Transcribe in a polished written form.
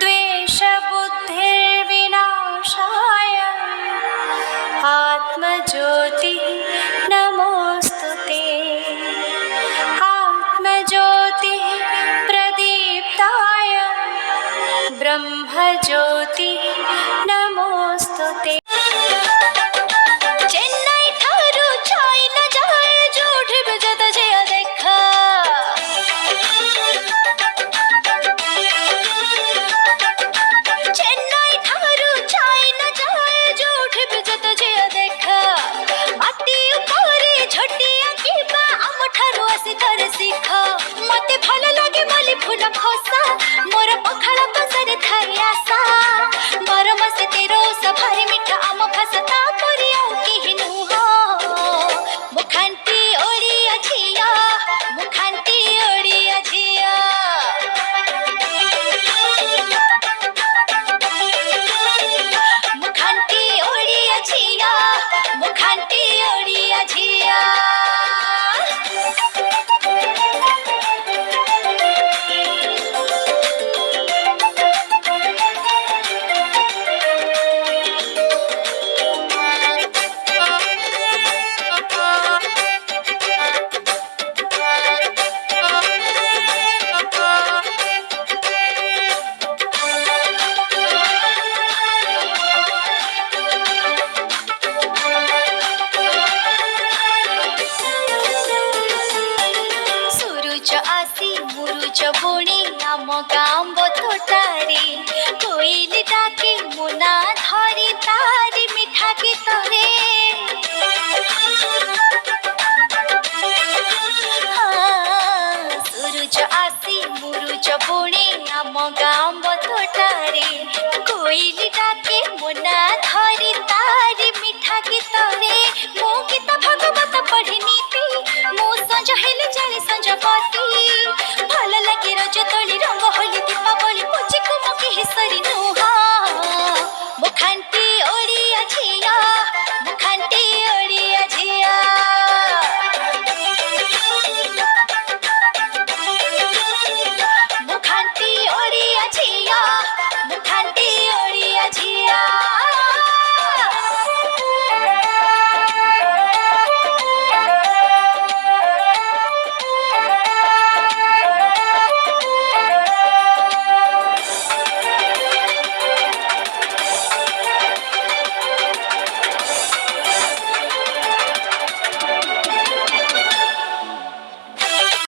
द्वेषबुद्धिर्विनाशाय आत्मज्योतिः नमोऽस्तुते। आत्मज्योतिः प्रदीप्ताय ब्रह्मज्योतिः नमोऽस्तुते। चेन्नई ठारू चाइना जाए जोठी भी जत जिया देखा। चेन्नई ठारू चाइना जाए जोठी भी जत जिया देखा। माटी ऊपर झटिया किबा आम ठारू आसी करे सीख। मते भल लागे मली फूल खोसा मोर पखाळ पसरे थाई आशा। गरम से तेरो सभारी मिठा आम खसता करी आउ केहि नुह। मुखांती ओडिया झिया मुखांती ओडिया झिया। मुखांती ओडिया झिया मुखांती ओडिया झिया। सुरुज आसी मुरुज बुणी आम गांब तोटारे। कोइली डाके मुना धरी तारी मिठा गीतरे। सुरुज आसी मुरुज बुणी आम गांब तोटारे। कोइली